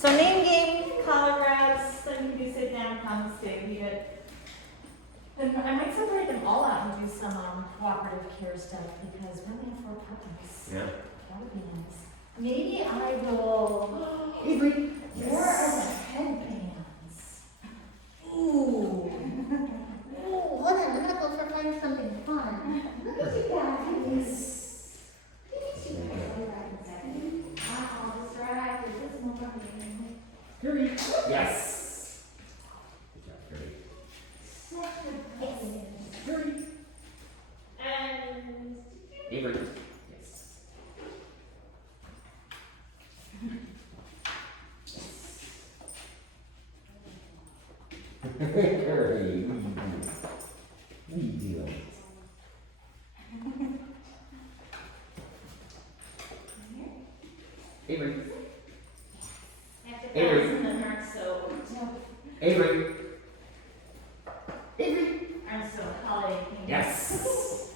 So name game, collar grabs, then you can do sit down, come stick, you get. And I might separate them all out and do some cooperative care stuff because we're there for a purpose. Yeah. That would be nice. Maybe I will. Avery, where are the headbands? Ooh. Oh, hold on, I'm gonna go for find something fun. Look at you guys. I'll distract you. This one right here. Hurry. Yes. Good job, Hurry. Such a pain. Hurry. And. Avery. Yes. Hurry. What are you doing? Avery. After Avery. passing them aren't so. Avery. Aren't so holiday themed. Yes.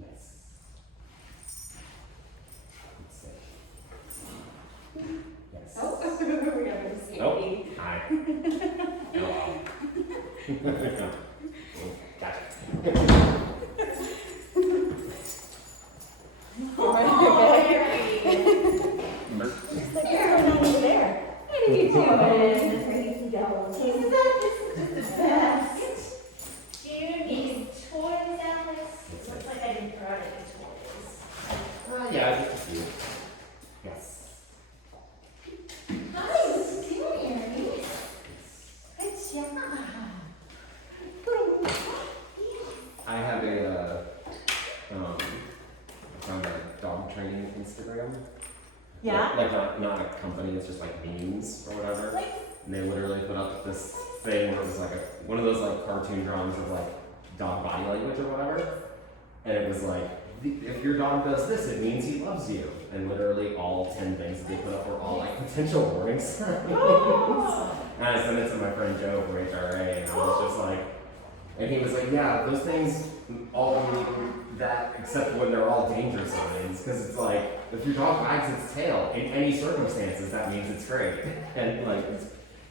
Yes. Yes. Oh, we got to see. Nope. Hi. No. Gotcha. Oh, Mary. You're over there. What are you doing? Isn't that just the best? Do you need toys, Alex? It looks like I didn't brought any toys. Yeah, just a few. Yes. Nice, come here. Good job. I have I found a dog training Instagram. Yeah? Like not a company, it's just like memes or whatever. Like, And they literally put up this thing where it was like one of those like cartoon drawings of like dog body language or whatever. And it was like, if your dog does this, it means he loves you. And literally all 10 things that they put up were all like potential warning signs. oh. And I sent it to my friend Joe from HRA, and I was just like, and he was like, yeah, those things all mean that, except when they're all danger signs, because it's like, if your dog wags its tail in any circumstances, that means it's great. And like,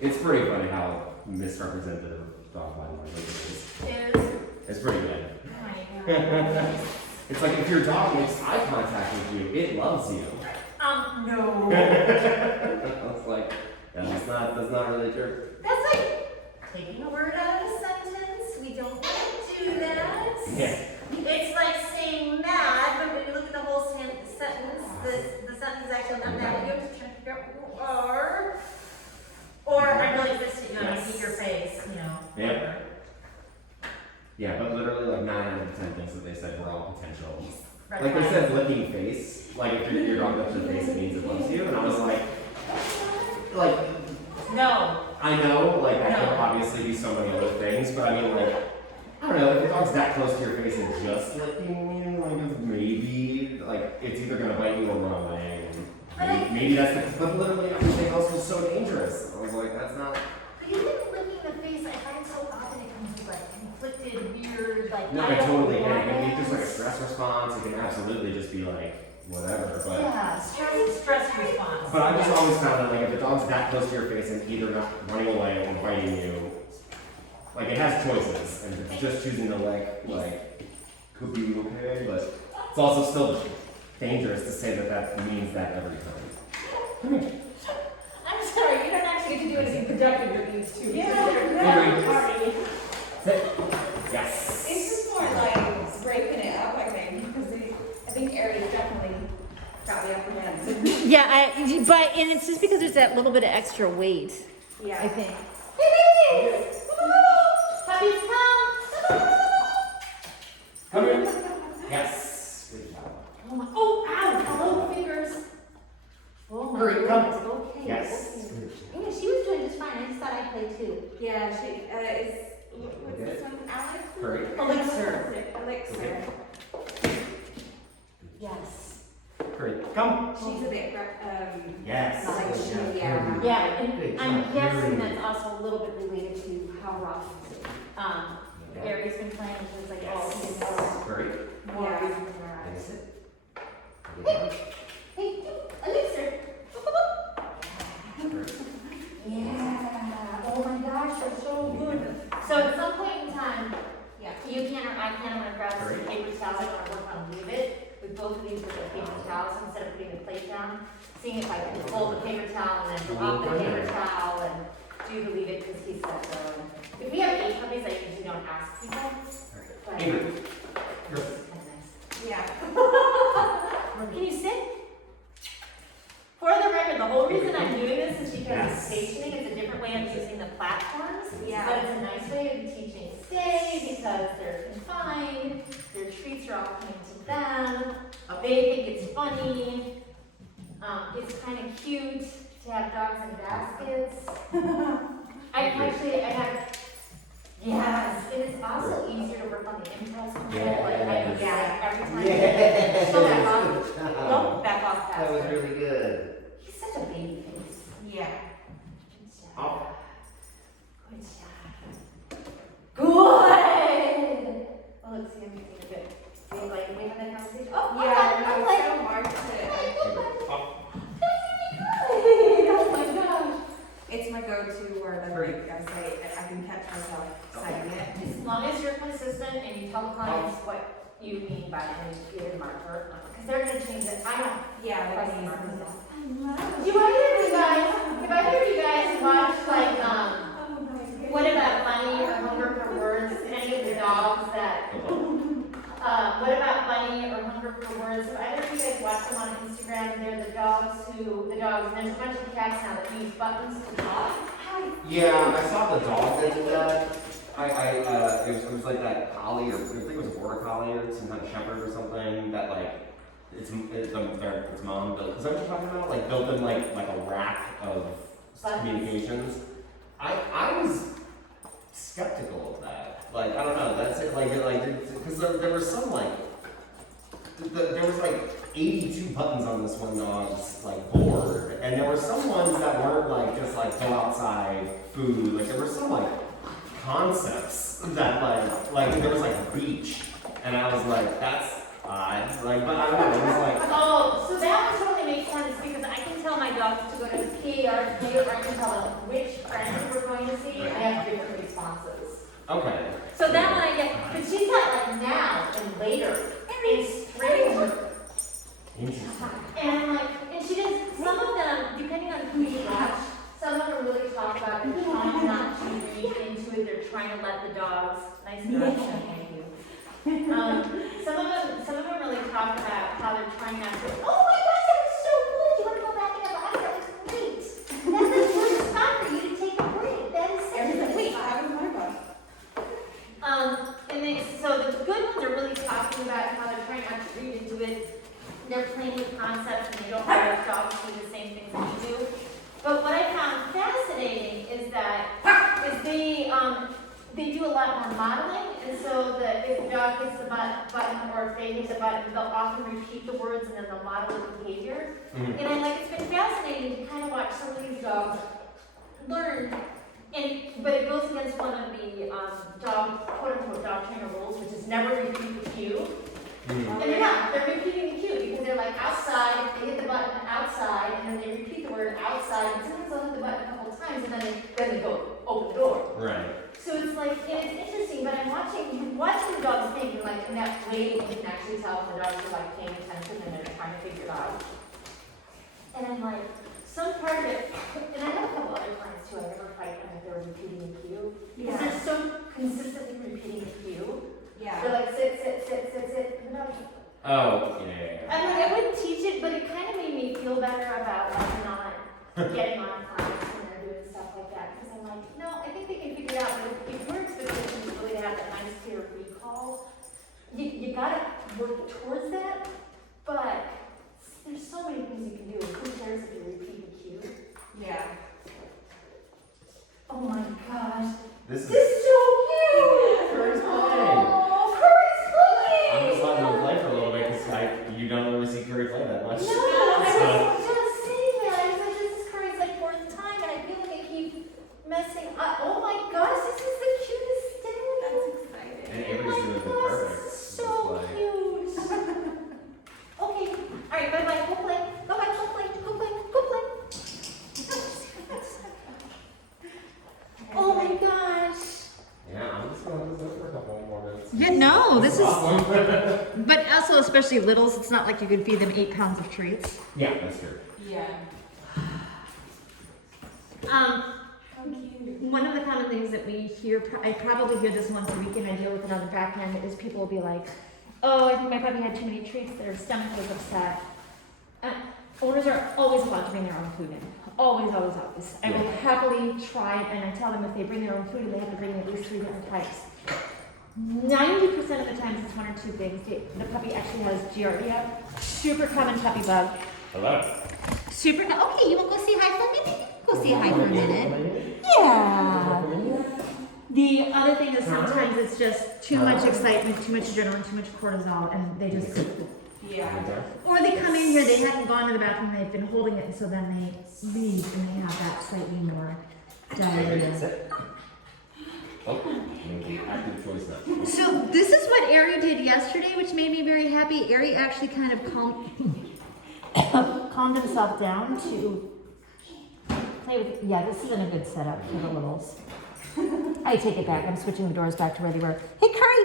it's pretty funny how misrepresentative dog body language is. It's pretty good. Oh my God. It's like if your dog makes eye contact with you, it loves you. No. I was like, yeah, that's not really true. That's like taking a word out of a sentence. We don't want to do that. Yeah. It's like saying mad, but when you look at the whole sentence, the sentence is actually not mad. You have to try to figure out who you are. Or I'm really pissed at you and I see your face, you know. Yep. whatever. Yeah, but literally like 9 out of 10 things that they said were all potential. Red Like they flag. said licking face, like if your dog touches your face, it means it loves you. And I was like, No. I know, like that could No. obviously be so many other things, but I mean like, I don't know, if your dog's that close to your face and just licking you, like maybe, like it's either gonna bite you or run away. And maybe that's but literally everything else was so dangerous. I was like, that's not. But even licking the face, I find so often it comes with like conflicted, weird, like. No, I I don't totally get it. want It can be just like a stress response. It can absolutely just be like whatever, but. Yeah, stress response. But I just always found that like if the dog's that close to your face and either not running away or biting you, like it has choices, and if it's just choosing to like could be okay, but it's also still dangerous to say that that means that every time. Come here. I'm sorry, you don't actually get to do anything productive with these two. Avery. Sorry. Sit. Yes. It's just more like breaking it up, I think, because I think Aries definitely got the upper hand. Yeah, and it's just because there's that little bit of extra weight, I Yeah. think. Hey, babies! Puppies, come! Come here. Yes. Good job. Oh, my, oh, ow! Hello, fingers. Oh my Hurry, come. goodness, okay. Yes. Yeah, she was doing just fine. I just thought I'd play too. Yeah, she is, what's this one, Alex? Hurry. Elixir. Elixir. Yes. Hurry. Come. She's a bit, Yes. like she, yeah. Yeah, and Good I'm job. guessing Very that's also a little bit related to how rough Aries been playing, which is like, oh, he's Hurry. more Yeah. reason than not. And sit. Hey, Elixir. Yeah. Oh my gosh, they're so good. So at some point in time, Yeah. you can or I can, I'm gonna grab some paper towels, I'm gonna work on Leave It with both of these with the paper towels instead of putting the plate down. Seeing if I can fold the paper towel and then drop the paper towel and do the Leave It because he's such a. If we have 8 puppies, I usually don't ask people. But it's kind of nice. Yeah. Can you sit? For the record, the whole reason I'm doing this is because Yes. stationing is a different way of using the platforms. Yeah. But it's a nice way of teaching stay because they're confined, their treats are all coming to them, they think it's funny. It's kind of cute to have dogs in baskets. I have, yes, and it's also easier to work on the impulse control. Like, every time. Yeah. So back off. Don't back off That faster. was really good. He's such a baby face. Yeah. Good job. Oh. Good job. Good! Oh, look, see, I'm getting good. We had that conversation. Oh, Yeah, I'm no, like, it's so hard to. oh my gosh. It's my go-to word. I'm like, I say, I can catch myself saying it. As long as you're consistent and you tell the clients what you mean by any marker, because they're gonna change it. I don't. Yeah, I that's see easy. Do either of you guys, if either of you guys watch like, what about Bunny or Hunger for Words, any of the dogs that, what about Bunny or Hunger for Words? If either of you guys watch them on Instagram, they're the dogs, and there's a bunch of cats now that use buttons to talk. Yeah, I saw the dog that did that. It was like that collie, or I think it was a border collie or some kind of shepherd or something that like its mom built. Is that what you're talking about? Like built in like a rack of Buttons. communications. I was skeptical of that. Like I don't know. That's it. Because there was some like there was like 82 buttons on this one dog's like board, and there were some ones that weren't like just like go outside, food. Like there were some like concepts that like there was like a beach, and I was like that's odd. Like but I don't know. It was like Oh, so that one totally makes sense because I can tell my dogs to go to PARQ or I can tell them which friends we're going to see and they have different responses. okay. So that one I get, but she's got like now and later and spring. Interesting. And I'm like, and she does, some of them, depending on who you watch, some of them really talk about they're trying not to read into it, they're trying to let the dogs, nice direction, thank you. Some of them really talk about how they're trying not to, oh my gosh, that was so good, you want to go back in the box, that was great. That's the perfect spot for you to take a break, that is such a Wait, I was wondering about. so the good ones are really talking about how they're trying not to read into it. They're playing with concepts and they don't have dogs do the same things that you do. But what I found fascinating is that they do a lot more modeling, and so that if the dog hits the button or if they hit the button, they'll often repeat the words and then they'll model the behavior. Mhm. And it's been fascinating to kind of watch some of these dogs learn. But it goes against one of the quote unquote dog trainer rules, which is never repeat the cue. Mhm. And they're not, they're repeating the cue because they're like outside, they hit the button outside, and then they repeat the word outside, and sometimes they'll hit the button a couple of times, and then they go open the door. Right. So it's like, and it's interesting, but I'm watching the dogs think, and like in that way you can actually tell if the dogs are like paying attention and they're trying to figure it out. And I'm like, some part of it, and I have a couple other clients too, I never fight them if they're repeating the cue. Because they're so consistently repeating the cue. Yeah. They're like, sit, and the dog's Oh yeah. I mean, I wouldn't teach it, but it kind of made me feel better about like not getting on clients when they're doing stuff like that. Because I'm like, no, I think they can figure it out. But if your expectation is really to have that nice clear recall, you gotta work towards that. But there's so many things you can do. Who cares if you repeat the cue? Yeah. Oh my gosh, This this is so cute. Curry's playing. Oh, Curry's playing. I'm just letting him play for a little bit because you don't really see Curry play that much. No, I was just sitting there. I was like, this is Curry's like fourth time, and I feel like I keep messing up. Oh my gosh, this is the cutest thing. That's exciting. And Oh Avery's my doing gosh, perfect. this is so cute. especially littles, it's not like you could feed them 8 pounds of treats. Yeah, that's true. Yeah. One of the common things that we hear, I probably hear this once a week and I deal with it on the back end, is people will be like, oh, I think my puppy had too many treats, their stomach was upset. Owners are always allowed to bring their own food in. Always, always, always. I will happily try, and I tell them if they bring their own food, they have to bring at least 3 different types. 90% of the times it's 1 or 2 things. The puppy actually has Giardia, super common puppy bug. Hello. Super, okay, you want to go say hi for a minute? Go say hi for a minute. Yeah. The other thing is sometimes it's just too much excitement, too much adrenaline, too much cortisol, and they just, Yeah. or they come in here, they haven't gone to the bathroom, they've been holding it, and so then they leave and they have that slightly more diarrhea. Sit. Oh, maybe active choice now. So this is what Ari did yesterday, which made me very happy. Ari actually kind of calmed himself down to play with. Yeah, this isn't a good setup for the littles. I take it back. I'm switching the doors back to where they were. Hey Curry,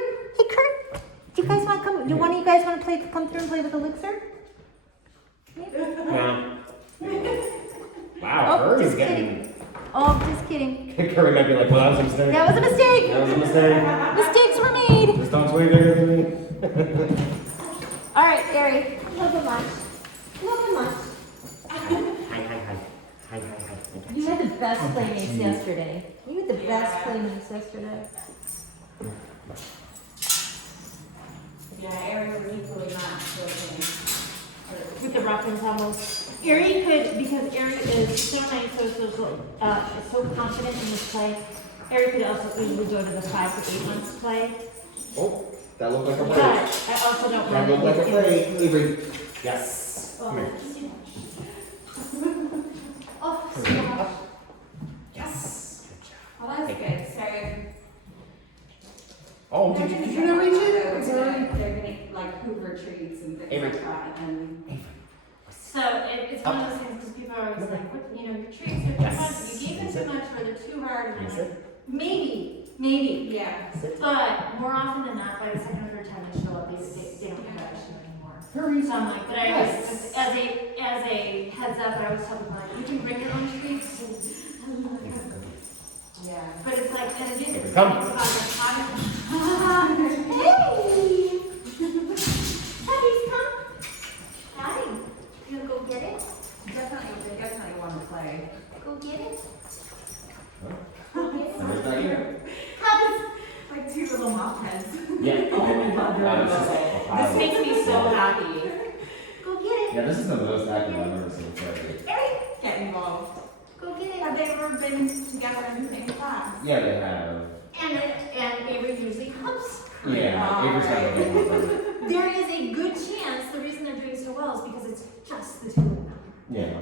do you guys want to come? Do one of you guys want to play? Come through and play with Elixir? Yeah. Wow, Oh, Curry's just getting. Oh, just kidding. Curry might be like, well, that was a mistake. That was a mistake. That was a mistake. Mistakes were made. This dog's way bigger than me. All right, Ari. Love lunch. Love lunch. Hi. You had the best playmates yesterday. You had the best playmates yesterday. Yeah, Ari was equally not With the rock and tumbles. Ari could, because Ari is so nice, so confident in his play. Ari could also easily go to the 5 to 8 months play. Oh, that looked like a But break. I also don't That want looked like a to. break. Avery. Yes. Come here. Oh, so much. Yes. Well, that's good. So Oh, they're did gonna you not reach it? they're It's already. gonna- They're gonna like Hoover treats and things Avery. like that, and So it's one of those things because people are always like, what, you know, your treats are too Yes. much, you gave them too much, or they're too hard. And I'm Yes, like, sir. maybe. yeah. But more often than not, by the second or third time they show up, they don't have that issue anymore. Hurry. So I'm like, but I always, as a heads up, I always tell people like, you can bring your own treats. Yeah. But it's like, and again, Here we it's come. about the time. Hey! Puppies, come. Hi. You gonna go get it? They definitely want to play. Go get it? Somebody's back here. Puppies. Like 2 little mop heads. Yeah. Oh my God, they're It's just a This pile. makes me so happy. Go get it. Yeah, this is the most active I've ever seen Curry. Eric, Get involved. go get it. Have they ever been together in the same class? Yeah, they have. And Avery usually helps. Yeah, Avery's got a little more. There is a good chance the reason they're doing so well is because it's just the 2 of them. Yeah,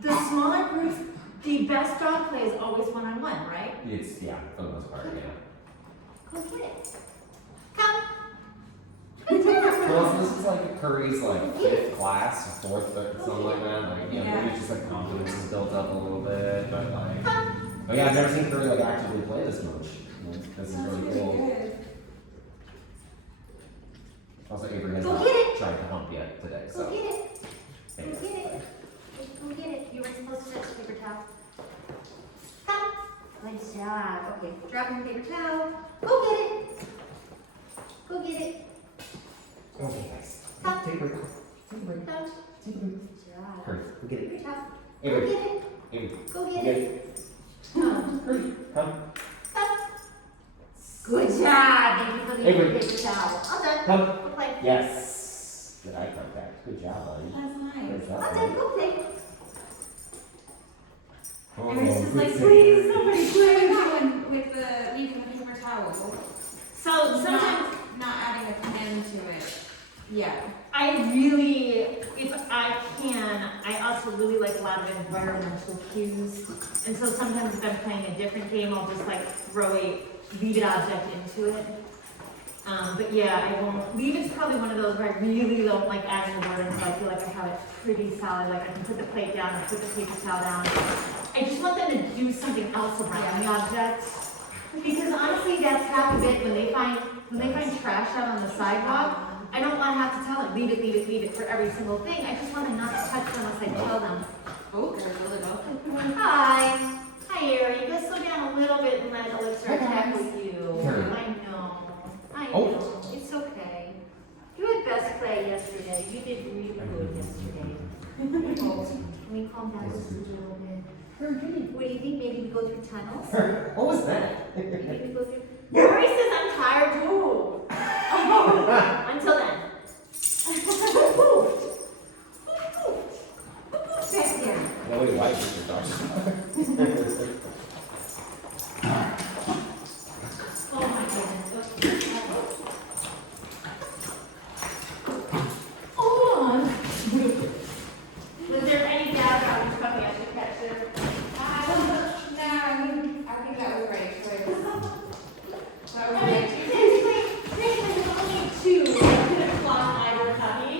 The smaller groups, the best dog play is always one-on-one, right? it's, yeah, for the most part, yeah. Go get it. Come. Well, this is like Curry's like 5th class, 4th, something like that. Like, yeah, maybe it's just like confidence is built up a little bit, but like, oh yeah, I've never seen Curry like actively play this much. Like, this is really cool. Good. Also, Avery has Go not get it. tried to hump yet today, Go so. get it. Go thanks. get it. Go get it. You were supposed to touch paper towel. Come. Good job. Okay, drop your paper towel. Go get it. Go get it. Okay, guys. Come. Take a break. Take a break. Come. Take a break. Good job. Curry, go get it. Paper towel. Go Avery, get it. Avery, Go go get get it. it. Come. Hurry, come, Come. Good job. Thank you for the Avery. paper towel. All done. come. Go play. Yes. Good eye contact. Good job, buddy. That's nice. Good job, All buddy. done. Go play. Oh, And it's just good like, save. please, somebody play that with the leaving the paper towel. So sometimes Not adding a pen to it. Yeah. I really, if I can, I also really like a lot of environmental cues. And so sometimes if I'm playing a different game, I'll just like throw a leave it object into it. But yeah, I won't. Leave it's probably one of those where I really don't like adding a word until I feel like I have it pretty solid. Like I can put the plate down and put the paper towel down. I just want them to do something else around the object. Because honestly, that's half of it. When they find trash out on the sidewalk, I don't want to have to tell them, leave it for every single thing. I just want to not touch them unless I tell them. Oh, there's a little. Hi. Hi, Ari. Go slow down a little bit and let Elixir attack with you. I know. I know. It's okay. You had best play yesterday. You did really good yesterday. Oh, can we calm down just a little bit? What do you think? Maybe we go through tunnels? What was that? Maybe we go through. Mary says I'm tired too. Until then. Back there. Nobody likes your dogs. Oh my goodness. Hold on. Was there any doubt about which puppy I should catch there? No, I think that was right. That was I mean, right. there's only two. I could have flown either puppy,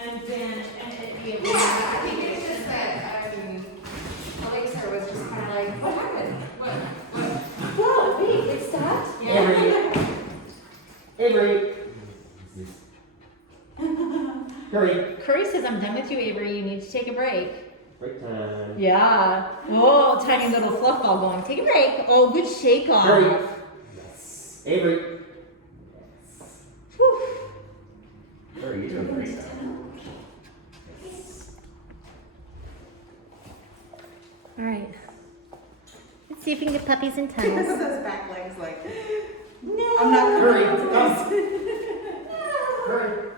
and it'd be a Yeah, I think it's just that, Elixir was just kind of like, what happened? Whoa, wait, it stopped? Avery. Hurry. Curry says, I'm done with you, Avery. You need to take a break. Break time. Yeah. Oh, tiny little fluff ball going. Take a break. Oh, good shake off. Hurry. Yes. Avery. Yes. Whew. Hurry, you're doing great. All right. Let's see if we can get puppies in tunnels. Those back legs like, No. I'm not Hurry. coming Come. No. Hurry.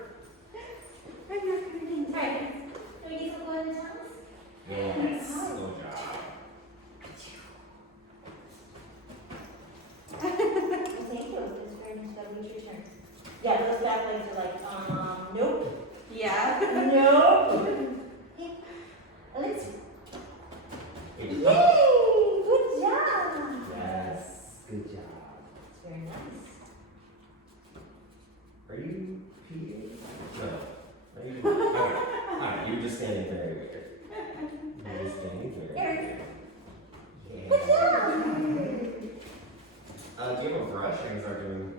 I'm not coming. All right. Do we need to go in the tunnels? Yes. Good job. Thank you. It's very nice. That was your turn. Yeah, those back legs are like, nope. Yeah. Nope. Let's. Avery, Yay! come. Good job. Yes. Good job. It's very nice. Are you peeing? No. Are you? Okay. Alright, you're just standing very weird. You're just standing very weird. Good Yeah. job. Do you have a brush? I can start doing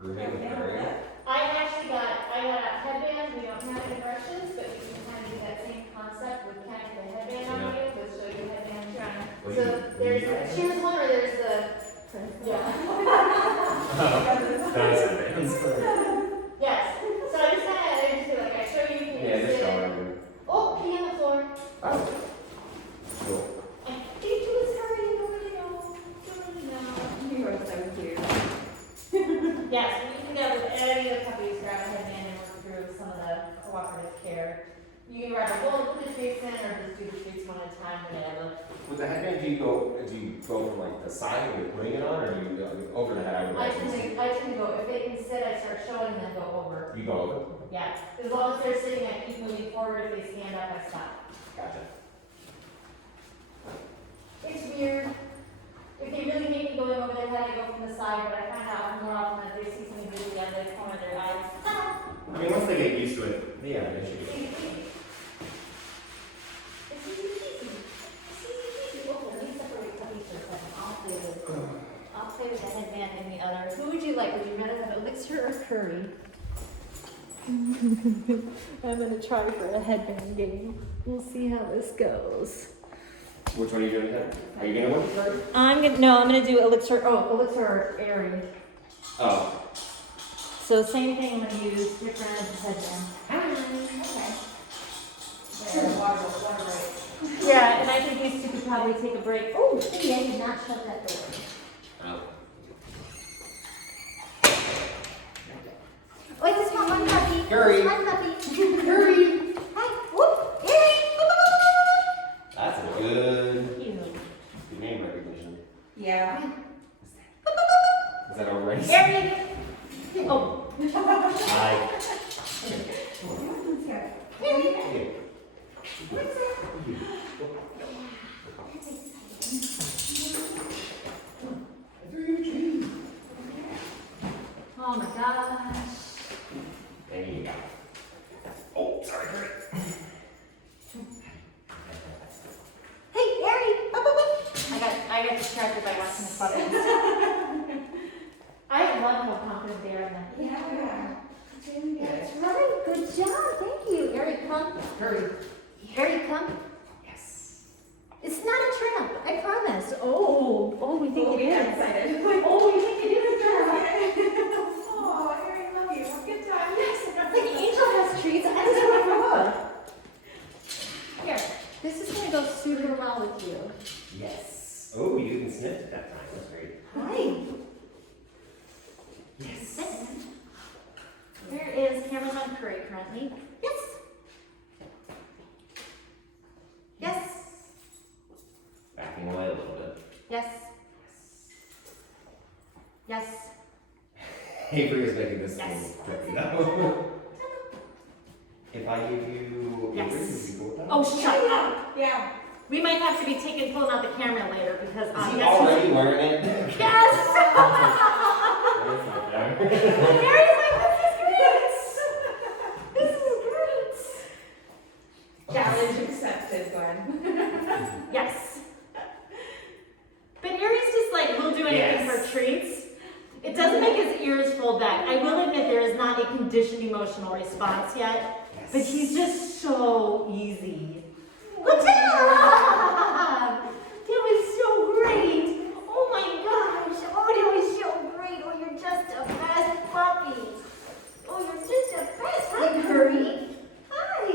grooming with Barry. I got a headband. We don't have any brushes, but you can kind of do that same concept with kind of the headband on you. We'll show you the headband trying. What So do you- there's the cheers one or there's the. Yeah. That is advanced. Yes. So I just do like I show you. You can Yeah, just sit. show her. Oh, pee on the floor. Oh. Cool. I think it was her. You don't really know. Don't really know. You are so cute. Yes, we can go with any of the puppies, grab a headband and work through some of the cooperative care. You can grab a bowl, put the treats in, or just do the treats one at a time, whatever. With the headband, do you go from like the side when you're putting it on, or do you go over the head? I would I tend imagine. to go, if they can sit, I start showing them go over. You go over? Yeah, as long as they're sitting, I keep moving forward. If they stand up, I stop. Gotcha. It's weird. If they really hate me going over their head, I go from the side, but I find out more often that they see something really out of the corner of their eyes. I mean, once they get used to it, yeah, they should. It's easy peasy. It's easy peasy. Okay, let me separate puppies for a second. I'll play with the headband and the other. Who would you like? Would you rather have Elixir or Curry? I'm gonna try for a headband game. We'll see how this goes. Which one are you doing then? Are you gonna win first? I'm gonna do Elixir. Oh, Elixir or Airy. Oh. So same thing. I'm gonna use different headband. Okay. Yeah, water break. Yeah, and I think these two could probably take a break. Oh, maybe I did not shut that door. Oh. Oh, I just want one puppy. Hurry. One puppy. Hurry. Hi. Whoop. Hurry. That's a good Ew. name recognition. Yeah. Is that already? Airy. Oh. Hi. Oh my gosh. There you go. Oh, sorry. Hey, Harry. Up, up, up. I got distracted by watching the puppies. I love how confident they are in that. Yeah. Doing good. job, thank you. Ari, come. Curry. Ari, come. Yes. It's not a trap, I promise. Oh, we think Oh, it we got is. excited. Oh, we think it is a trap. Oh, Erin, love you. Have a good time. Yes, like Angel has treats, I just want for her. Here, this is gonna go super well with you. Yes. Oh, you even sniffed it that time. That's great. Hi. Yes. Here is cameras on Curry currently. Yes. Yes. Backing away a little bit. Yes. Yes. Avery is making this Yes. thing tricky though. If I give you Yes. Avery, would you go with that? Oh, shut up. Yeah. We might have to be pulling out the camera later because Is he yes. already wearing it? Yes. That's not fair. Mary's like, this is great. This is great. Challenge accepted, Gwen. Yes. But Aries just like will do anything Yes. for treats. It doesn't make his ears fold back. I will admit there is not a conditioned emotional response yet, but he's just so easy. Good job! That was so great. Oh my gosh. Oh, that was so great. Oh, you're just the best puppy. Oh, you're just the best. Hi, Curry. Hi.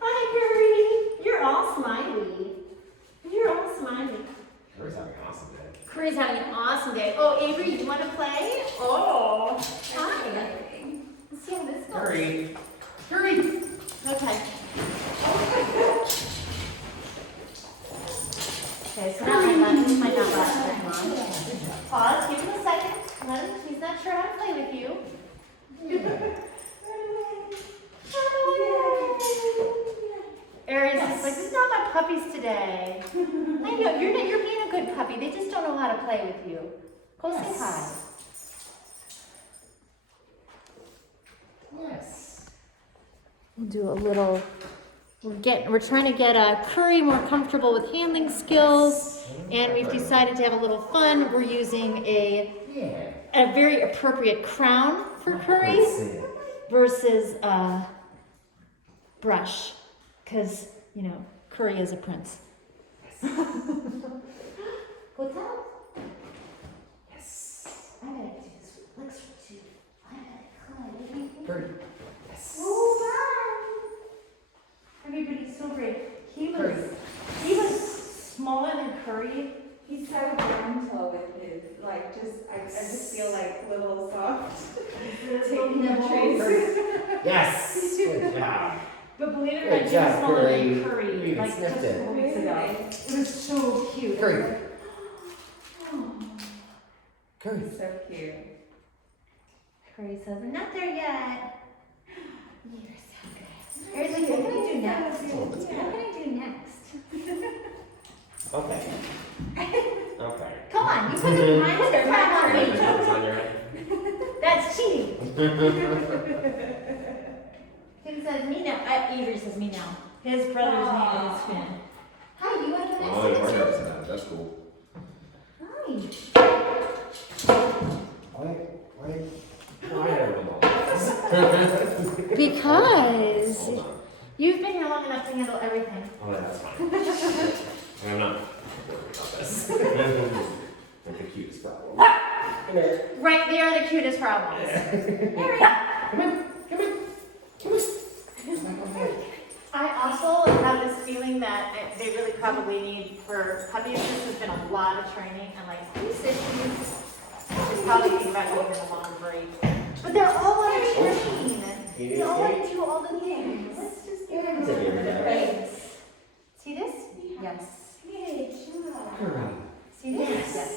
Hi, Curry. You're all smiley. You're all smiley. Curry's having an awesome day. Curry's having an awesome day. Oh, Avery, you want to play? Oh, hi. Let's see how this goes. Curry. Curry. Okay. Okay, so that might not last very long. Pause, give him a second. Let him, he's not sure how to play with you. Aries is like, this is not my puppies today. I know, you're being a good puppy. They just don't know how to play with you. Go say hi. Yes. We'll do a little, we're trying to get Curry more comfortable with handling skills, and we've decided to have a little fun. We're using a very appropriate crown for Curry Let's see it. versus brush, because, you know, Curry is a prince. Go tell. Yes. I gotta do this looks for you. I gotta climb. Curry. Yes. Oh, wow. Everybody's so great. He was smaller than Curry. He's so gentle with his, like, I just feel like little soft taking Little trees. Yes. Good job. But believe it or Good not, he was job, smaller than Curry. Curry, You even like sniffed just it. 4 weeks ago. It was so cute. Curry. Oh. Curry. So cute. Curry says, I'm not there yet. You're so good. Curry's like, what can I do next? What can I do next? Okay. Okay. Come on, you put the crown on me. It's on your head. That's cheating. Tim says me now. Avery says me now. His brother's name is Finn. Hi, you want to come Oh, you next are to nervous it? about it. That's cool. Hi. Why are the balls? Because Hold on. you've been here long enough to handle everything. Oh, that's fine. I'm not worried about this. Like the cutest problem. Come here. Right, they are the cutest problems. I also have this feeling that they really probably need for puppies. This has been a lot of training and like positions. Should probably think about going in a long break. But they're all on a train. They all want to do all the things. Let's just give them a Take it little over. praise. See this? Yes. Curry. See this? Yes. Yes.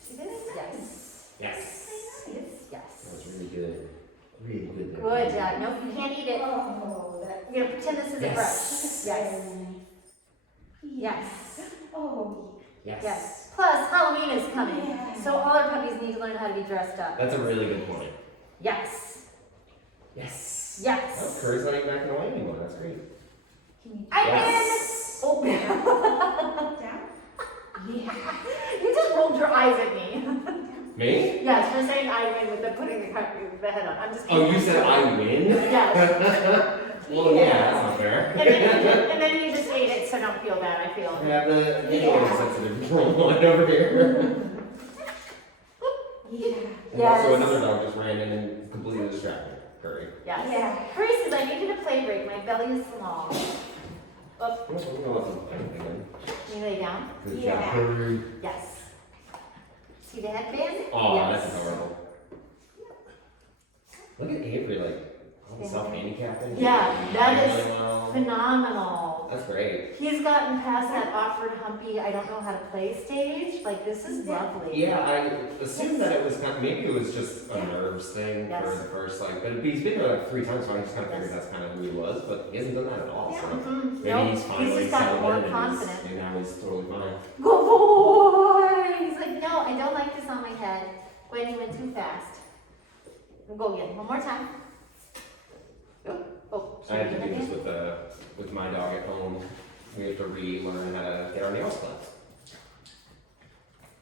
See this? Yes. Yes. See this? Yes. That was really good. Really good. there. Good job. Nope, you can't eat it. Oh, that. You're gonna pretend this is a Yes. brush. Yes. Yes. Oh, Yes. Yes. Plus, Halloween is coming, Yeah. so all our puppies need to learn how to be dressed up. That's a really good point. Yes. Yes. Yes. Oh, Curry's not even backing away anymore. That's great. I Yes. win. Oh. down? Yeah. You just rolled your eyes at me. Me? Yes, you're saying I win with the putting the head on. I'm just Oh, kidding. you said I win? Yes. Well, yeah, that's not fair. And then you just ate it, so don't feel bad. I feel. Yeah, the video is sensitive one over here. Yeah. And also another dog just ran in and completely distracted Curry. Yes. Yeah. Curry says I need you to play break. My belly is small. I'm gonna let them play again. Can you lay down? Good Yeah. job, Curry. Yes. See the headband? Oh, Yes. that's adorable. Look at Avery, like, all the self-handicapping. Yeah, that is really well. phenomenal. That's great. He's gotten past that awkward, humpy, I don't know how to play stage. Like, this is lovely. Yeah, I assumed that it was kind of, maybe it was just a nerves thing Yes. for the first, like, but he's been there like 3 times, so I just kind of figured Yes. that's kind of who he was, but he hasn't done that at all, so. Mhm. Maybe Nope, he's finally just gotten settled more in and confident. and now he's totally fine. Good boy! He's like, no, I don't like this on my head. When you went too fast. We'll go again. One more time. Oh, I had to do this with my dog at home. We have to relearn how to get our nails clipped.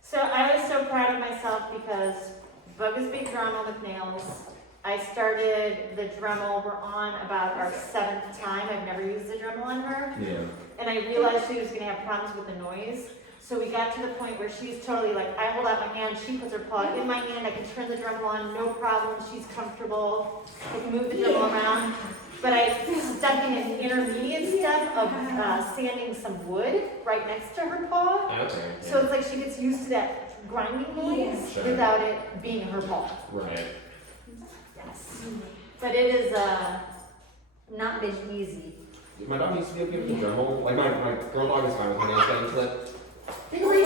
So I was so proud of myself because Bug is big Dremel with nails. I started the Dremel, we're on about our 7th time. I've never used the Dremel on her. Yeah. And I realized she was gonna have problems with the noise. So we got to the point where she's totally like, I hold out my hand, she puts her paw in my hand, I can turn the Dremel on, no problem, she's comfortable. I can move the Dremel around. But I stuck in an intermediate step of sanding some wood right next to her paw. Okay. So it's like she gets used to that grinding noise Sure. without it being her paw. Right. Yes. But it is not been easy. My dog used to be able to get the Dremel. Like my girl dog is fine with her nails getting clipped. Take a break.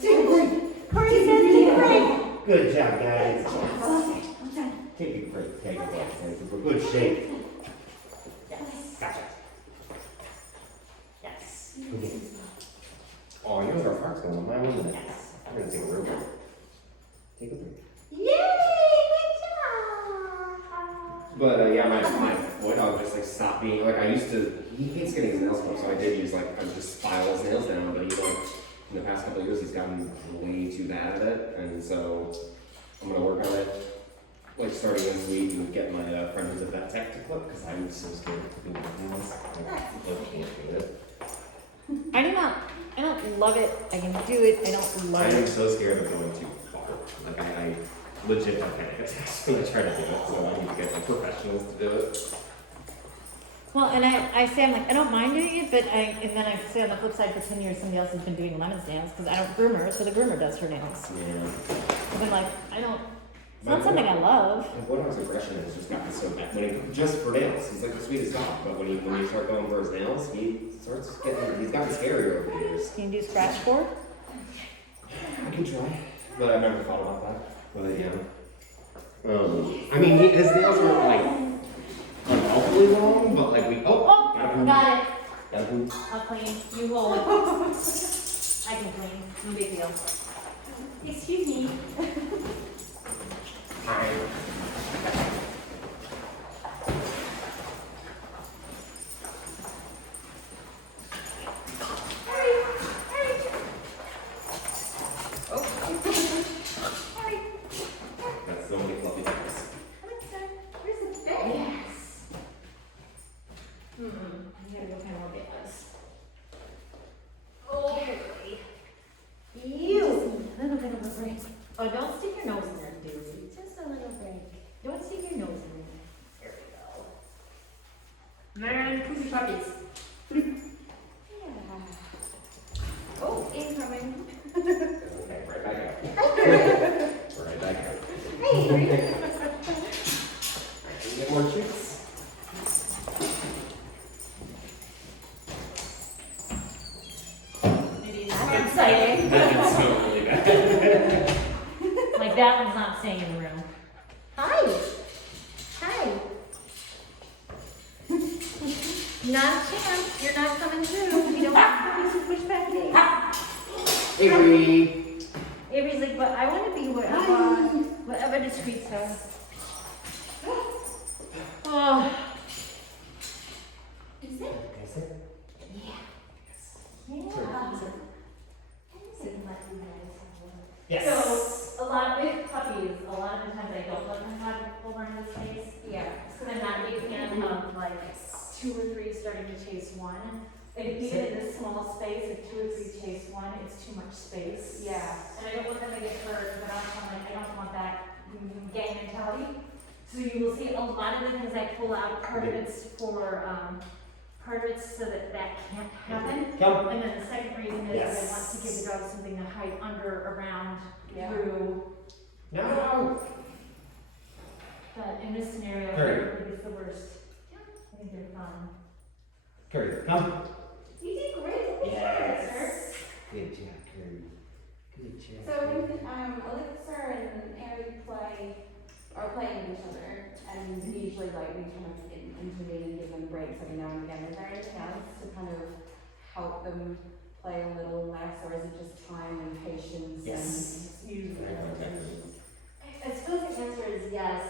Take a break. Corey says take a break. Good job, guys. Well done. Take a break. Take a break. We're good shape. Yes. Gotcha. Yes. Oh, you know our fart's going on. My one minute. Yes. I'm gonna take a real break. Take a break. Yay! Good job. But yeah, my boy dog just like stopped being like I used to. He hates getting his nails clipped, so I did use like I would just file his nails down. But he's like in the past couple of years, he's gotten way too bad at it, and so I'm gonna work on it. Like starting this week and get my friend who's a vet tech to clip because I'm so scared of clipping my nails. I can't do it. I don't love it. I can do it. I don't love I am it. so scared of going too far. Like I legit have panic attacks when I try to do it, so I need to get like professionals to do it. Well, and I say I'm like I don't mind doing it, but and then I say on the flip side for 10 years somebody else has been doing Lemon's nails because I don't groom her, so the groomer does her nails. Yeah. I've been like I don't. It's not something I love. And boy dog's aggression has just gotten so bad. When he, just for nails, he's like the sweetest dog. But when you start going for his nails, he starts getting. He's gotten scarier over the years. Can you do scratch board? I can try, but I've never thought about that. But yeah. I mean, his nails weren't like unhealthily long, but like we. Oh, got it. Gotta poop. I'll clean. You hold it. I can clean. No big deal. Excuse me. That's so many fluffy things. Where's the bed? Yes. I gotta go find more bags. Oh, you. A little bit of a break. Oh, don't stick your nose in there, Daisy. Just a little break. Don't stick your nose in there. There we go. Man, poopy puppies. Oh, incoming. Okay, right back out. Right back out. Hey, Can you get more treats? Maybe not exciting. That's so really bad. Like that one's not staying in the room. Hi. Hi. Not a chance. You're not coming through. You don't have to push back in. Avery. Avery's like, but I want to be whatever the treats are. Oh. is it? Yes. So a lot of 2 or 3 starting to chase one. And even in this small space, if 2 or 3 chase one, it's too much space. Yeah. And I don't want them to get hurt, but also I'm like, I don't want that gang mentality. So you will see a lot of the things I pull out, part of it's for, part of it's so that that can't happen. Come. And then the second reason is Yes. I want to give the dog something to hide under, around, Yeah. through. No. But in this scenario, I Carrie. think it's the worst. I think they're fun. Curry, come. You did great. Yes. Good job, Curry. Good job. So when Elixir and Ari are playing with each other, and usually like we kind of intervene and give them breaks every now and again. Is there any chance to kind of help them play a little less, or is it just time and patience? Yes. And usually. I suppose the answer is yes.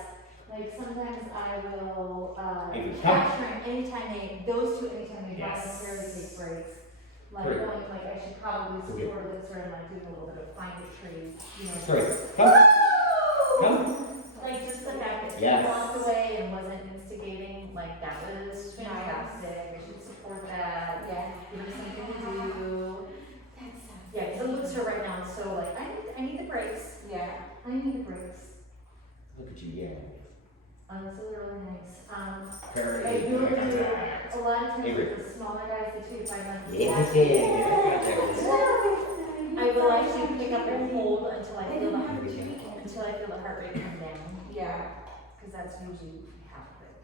Like sometimes I will Maybe. capture them anytime anytime they Yes. voluntarily take breaks. Like Great. going like I should probably Okay. support this or like doing a little bit of find a tree, you know. Curry, come. Come. Like just the fact that Yes. he walked away and wasn't instigating, like that was fantastic. I should support that. Yeah. Give me something to do. That's Yeah, because it looks her right now, it's so like, I need the breaks. Yeah. I need the breaks. Look at you, yeah. So they're really nice. Curry. I do a lot of times Avery. with the smaller guys, the 2 to 5 months. Yeah. I will actually pick up and hold until I feel the heart rate come down, Yeah. because that's usually half of it.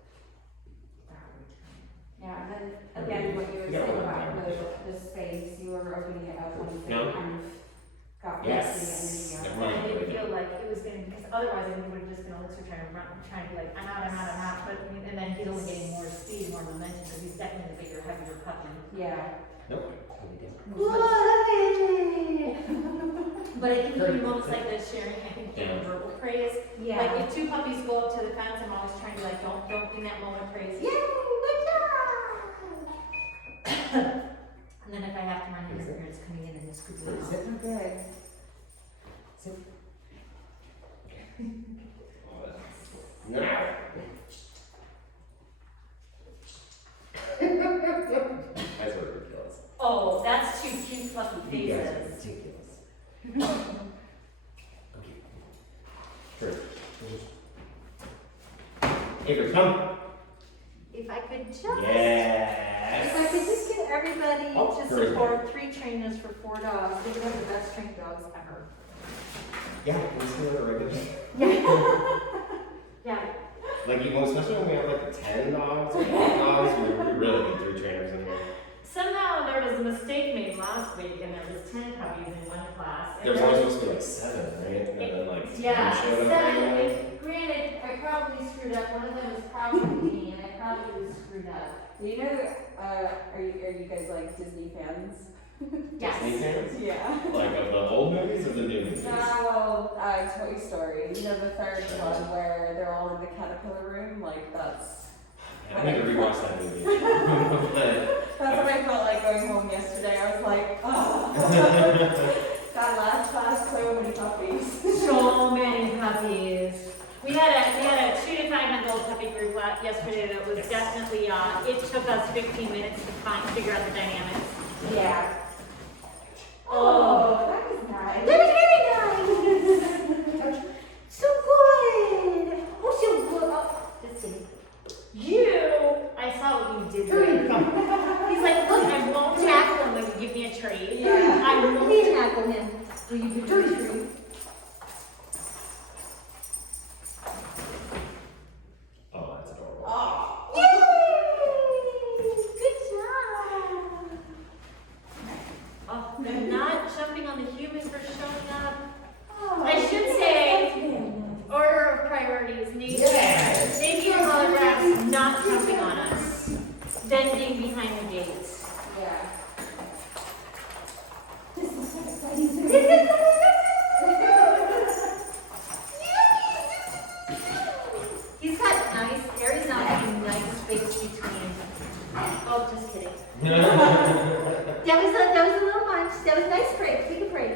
The heart rate time. Yeah, and then again, what you were Yeah, saying well, about the space, you were opening it up and No. kind of got Yes. messy and, Yeah. And I didn't feel like it was gonna, because otherwise I think it would have just been Elixir trying to be like, I'm out, but, and then he's only getting more speed, more momentum, because he's definitely the bigger, heavier puppy. yeah. Nope. But I think in moments like this, sharing, I think Yeah. verbal praise, like if 2 puppies go up to the fence, I'm always trying to like, don't in that moment praise, yay, good job! And then if I have to run interference coming in and just scoop it out. Sit. Good. Sit. Now. That's ridiculous. Oh, that's 2 cute fluffy You guys are faces. ridiculous. Okay. Sure. Avery, come. If I could just. Yes. If I could just get everybody Oh, to very support 3 trainers for 4 dogs, they would have the best trained dogs ever. Yeah, let's do it regularly. Yeah. Like, even especially when we have like 10 dogs or 12 dogs, we really need 3 trainers in here. Somehow there was a mistake made last week and there was 10 puppies in one class. and There's there only was- supposed to be like 7, right? And then like, Yeah, you showed up 7, anyway. and granted, I probably screwed up, one of them was probably me, and I probably screwed up. You know, are you guys like Disney fans? Yes. Disney fans? Yeah. Like of the old movies or the new movies? Well, Toy Story, you know, the 3rd one where they're all in the caterpillar room, like that's I need to rewatch that movie. what I felt like going home yesterday. I was like, oh, that last class, so many puppies. So many puppies. We had a 2 to 5 month old puppy group yesterday that was definitely, it took us 15 minutes to figure out the dynamics. Yeah. Oh, that was nice. that was very nice. So good. Oh, so good. Oh, let's see. I saw what you did there. He's like, look, I won't tackle him when you give me a treat. Yeah. I won't tackle him when you give me a treat. Oh, that's adorable. Oh. Yay! Good job. Oh, I'm not jumping on the humans for showing up. I should say, order of priorities, Navy, Yes. Navy and holographs not jumping on us, then being behind the gates. Yeah. He's got nice, Aries now having nice space between. Oh, just kidding. That was a little munch. That was a nice break. Take a break.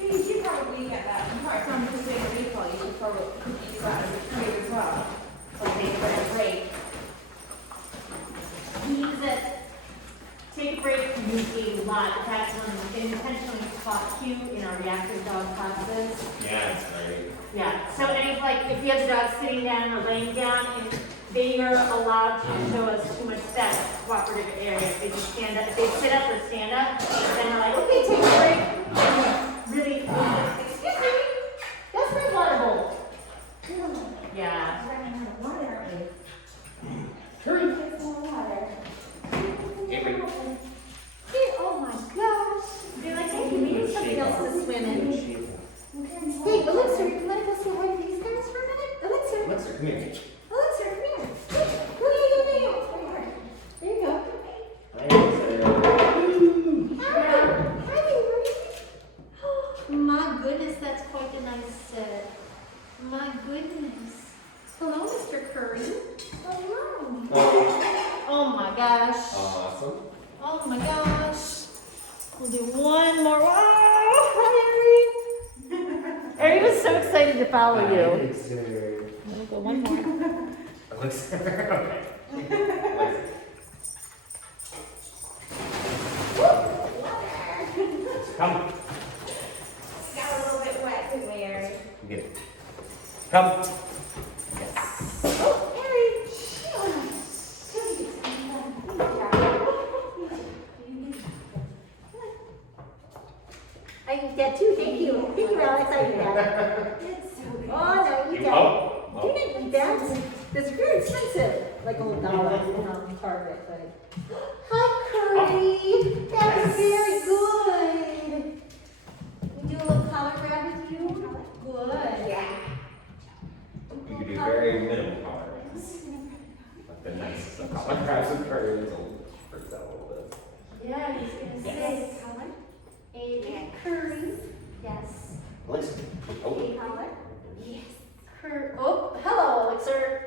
You should probably get that. Apart from just doing a recall, you should probably use that as a treat as well. Like, taught cue in our reactive dog classes. Yeah, it's great. Yeah, so if we have the dog sitting down or laying down, and they are allowed to show us too much that cooperative area. They just stand up, if they sit up or stand up, then they're like, okay, take a break. Really, excuse me, that's my water bowl. Yeah. We're running out of water, aren't we? Hurry. Get some more water. Avery. Hey, oh my gosh. They're like, hey, we need something else to swim in. Hey, Elixir, you wanna go say hi to these guys for a minute? Elixir, Elixir, come here. Elixir, come here. Hey, no. There you go. Hi, baby. My goodness, that's quite a nice set. My goodness. Hello, Mr. Curry. Hello. Oh my gosh. Awesome. Oh my gosh. We'll do one more. Wow. Hi, Ari. Ari was so excited to follow you. Elixir. We'll go one more. Elixir. Okay. Elixir. Come. Got a little bit wet, didn't we, Ari? Get it. Come. Oh, Harry. I eat that too, thank you. Thank you, Alex, I eat that. Oh, no, you don't. Oh. You didn't eat that. It's very expensive. Like old dollar from Target, but. Hi, Curry. That was very good. We do a little collar grab with you? Good. Yeah. You could do very minimal colors. Like the nicest of color grabs and curves will freak out a little bit. Yeah, he's gonna say color. A curry. Yes. Elixir. Oh. A color. Yes. Oh, hello, Elixir.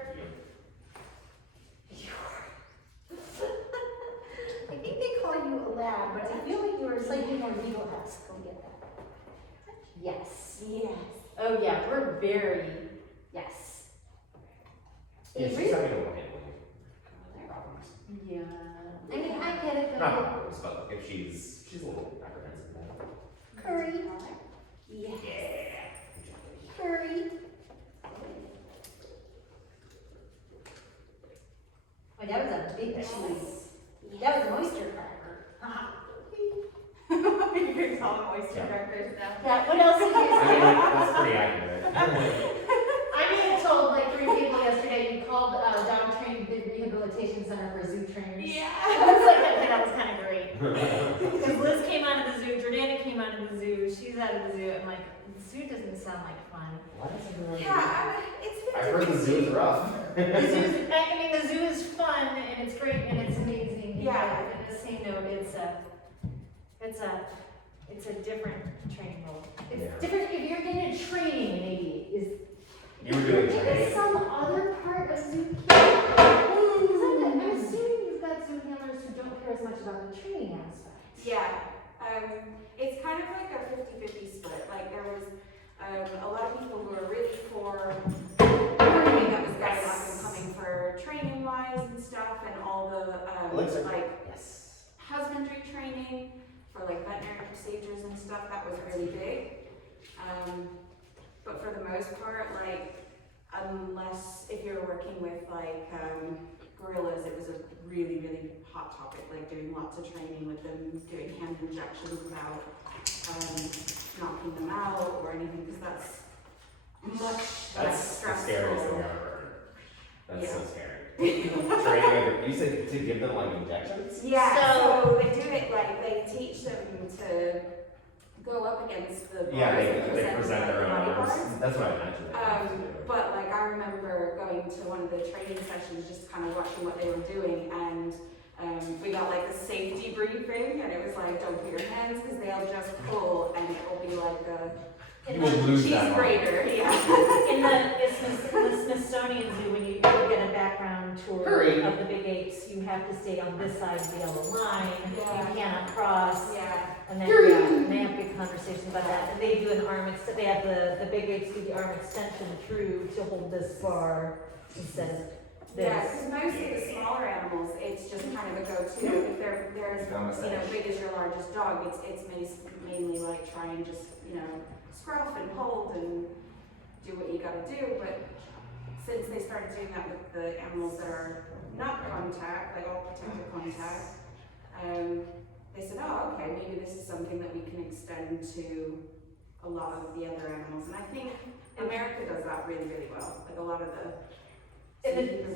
I think they call you a lab, but I feel like you're slightly more legal-esque. Go get that. Yes. Yes. Oh yeah, we're very, Yes. Yeah, Avery? she's having a little handling problems. yeah. I mean, I get it, Not but problems, but if she's a little apprehensive about it. curry. Yeah. Curry. Oh, that was a big cheese. That was an oyster cracker. You're calling oyster Yeah. crackers now. Yeah, what else did I you mean, that's pretty accurate. I'm being told like 3 people yesterday, you called Dog Train the Rehabilitation Center for zoo trainers. Yeah. I was like, okay, that was kind of great. Because Liz came out of the zoo, Jordana came out of the zoo, she's out of the zoo. I'm like, the zoo doesn't sound like fun. What? Yeah, it's I've heard the zoo is rough. The zoo's, I mean, the zoo is fun and it's great and it's amazing. Yeah. But in the same note, it's a different training role. It's Yeah. different if you're getting a training, maybe, is You were doing Is training. some other part of zoo care? I'm assuming you've got zoo handlers who don't care as much about the training aspect. Yeah, it's kind of like a 50-50 split. Like there was a lot of people who were really for everything that was going up and coming for training wise and stuff, and all the Elixir. like Yes. husbandry training for like veterinary procedures and stuff. That was really big. But for the most part, like unless if you're working with like gorillas, it was a really, really hot topic, like doing lots of training with them, doing hand injections without knocking them out or anything, because that's much less That's the stressful. scariest thing I've ever heard. That's Yeah. so scary. Training, you said to give them like injections? Yeah, So- so they do it like they teach them to go up against the Yeah, bars they and present their own body arms. parts. That's what I imagine. they have to do. But like I remember going to one of the training sessions, just kind of watching what they were doing, and we got like a safety briefing, and it was like, don't put your hands because they'll just pull, and it will be like a You will lose cheese that arm. grater. Yeah. In the Smithsonian Zoo, when you get a background tour Hurry. of the big apes, you have to stay on this side of the yellow line. Yeah. You cannot cross. Yeah. And then, yeah, and they have big conversations about that. And they do an arm, they have the big apes do the arm extension through to hold this far instead of Yeah, because most of the smaller animals, it's just kind of a go-to. If they're as, big as your largest dog, it's mainly like try and just, scruff and hold and do what you gotta do. But since they started doing that with the animals that are not contact, like all protected contact, they said, oh, okay, maybe this is something that we can extend to a lot of the other animals. And I think America does that really, really well. Like a lot of the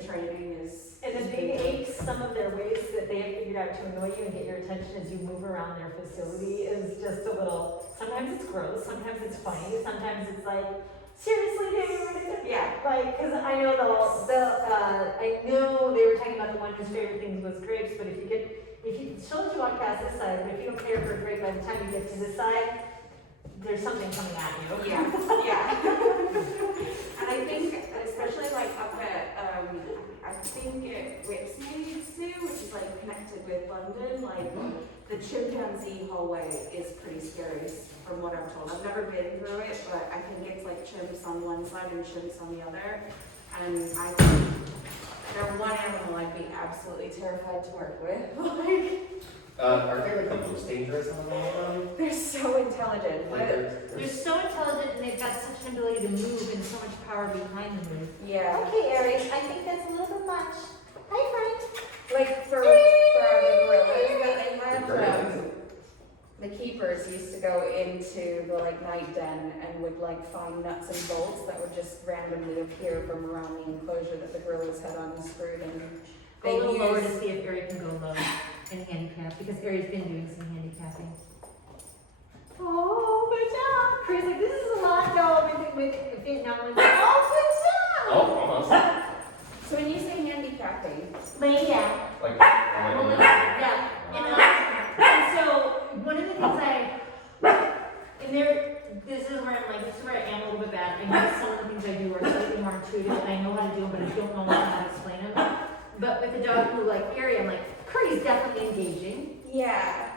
training is. And the big apes, some of their ways that they have figured out to annoy you and get your attention as you move around their facility is just a little, sometimes it's gross, sometimes it's funny, sometimes it's like, seriously, dude? Yeah. Like, cause I know I know they were talking about the one whose favorite things was grapes, but she'll let you walk past this side, but if you don't care for a grape by the time you get to this side, there's something coming at you. Yeah, yeah. And I think, especially like up at, I think at Whipsnade too, which is like connected with London, like the chimpanzee hallway is pretty scary from what I'm told. I've never been through it, but I think it's like chimps on one side and chimps on the other. And I think they're one animal I'd be absolutely terrified to work with. Are they like the most dangerous on all of them? They're so intelligent. Like They're so intelligent and they've got such an ability to move and so much power behind the move. Yeah. Okay, Aries, I think that's a little bit much. Hi, friend. Like for the gorillas that they had, the keepers used to go into the like night den and would like find nuts and bolts that would just randomly appear from around the enclosure that the gorillas had unscrewed, and Go a little lower to see if Aries can go low and handicap, because Aries been doing some handicapping. Oh, good job. Chris, like, this is a lot, though, with Vietnam. Oh, good job. Oh, almost. So when you say handicapping, Lay down. Like, Well, yeah. And so, one of the things this is where I am a little bit bad. I know some of the things I do are slightly more intuitive, and I know how to do them, but I don't know how to explain them. But with the dog who, like, Ari, I'm like, Curry's definitely engaging. yeah,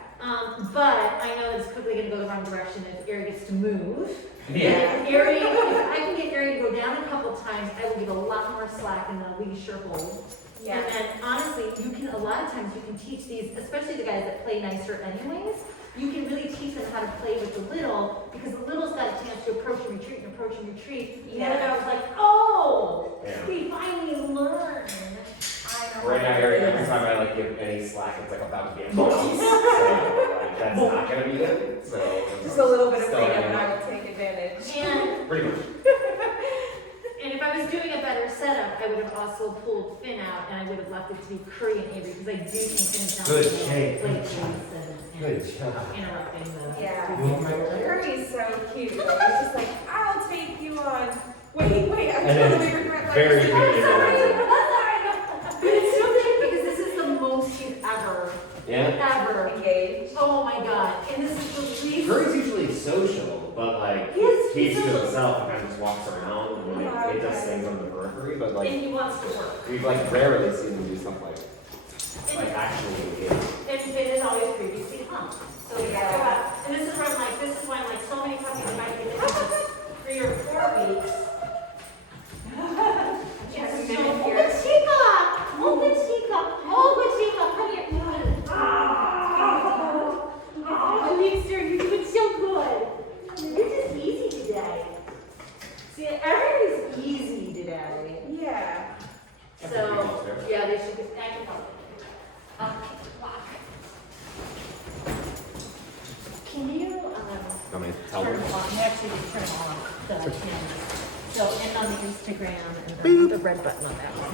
But I know it's quickly going to go the wrong direction if Ari gets to move. Yeah. If I can get Ari to go down a couple times, I will give a lot more slack in the leash or hold. yeah, And then honestly, a lot of times you can teach these, especially the guys that play nicer anyways, you can really teach them how to play with the little, because the little's got a chance to approach and retreat and approach and retreat. And then I was like, oh, Yeah. we finally learned. I know. Right now, every time I like give any slack, it's like about to get bounced. So like, that's not gonna be good. So Just a little bit of still freedom and hanging I will take advantage. And pretty much. And if I was doing a better setup, I would have also pulled Finn out and I would have left it to be Curry and Avery, because I do think Finn's down Good to the shape. plate chase and Good job. interrupting the. Yeah. the- Curry's so cute. Like, it's just like, I'll take you on. Wait, I And then totally regret like very this. good I'm sorry. interrupting. But it's so cute because this is the most he's ever Engaged. Oh my god. And this is the least. Curry's usually social, but like He's keeps to social. himself and kind of just walks around and like, it does things on the periphery, but And like he wants to work. we've like rarely seen him do stuff like And, actually engage. and Finn is always previously humped. So we got to go out. And this is where I'm like, so many puppies might be living 3 or 4 weeks. Yes, So, we've been oh, here. good Chica! Oh, good Chica! Oh, good Chica! Come here. Oh, Mixer, you're doing so good. You're just easy today. See, everybody's easy today. Yeah. So, yeah, they should be acting up. Can you, Want me to tell turn them? them on, actually just turn them on, the pins. So, and on the Instagram and the red button on that one.